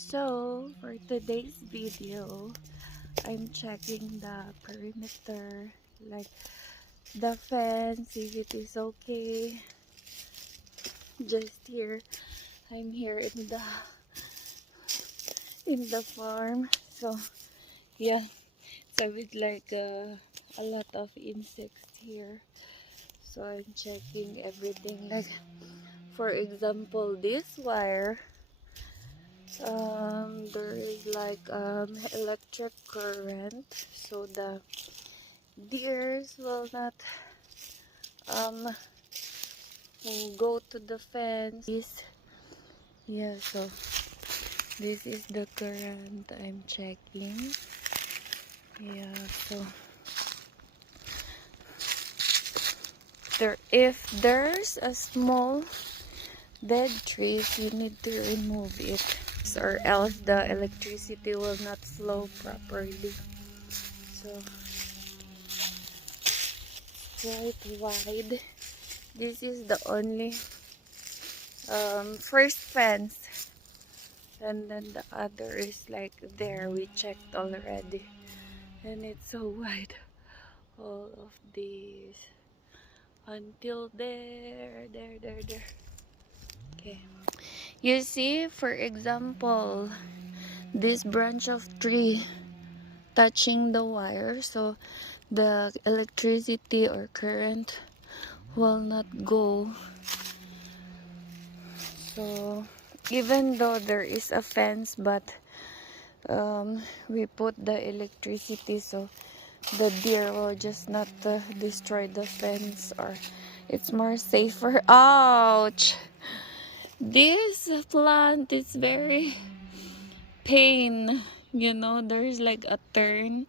So, for today's video, I'm checking the perimeter, like the fence, if it is okay. Just here, I'm here in the farm. So, yeah, it's a bit like a lot of insects here. So, I'm checking everything. Like, for example, this wire. There is like electric current, so the deers will not um go to the fence. Yeah, so this is the current I'm checking. Yeah, so if there's a small dead trees, you need to remove it, or else the electricity will not flow properly. So quite wide. This is the only first fence, and then the other is like there, we checked already, and it's so wide, all of these until there. Okay, you see, for example, this branch of tree touching the wire, so the electricity or current will not go. So even though there is a fence, but we put the electricity, so the deer will just not destroy the fence, or it's more safer. Ouch! This plant is very pain, there's like a turn.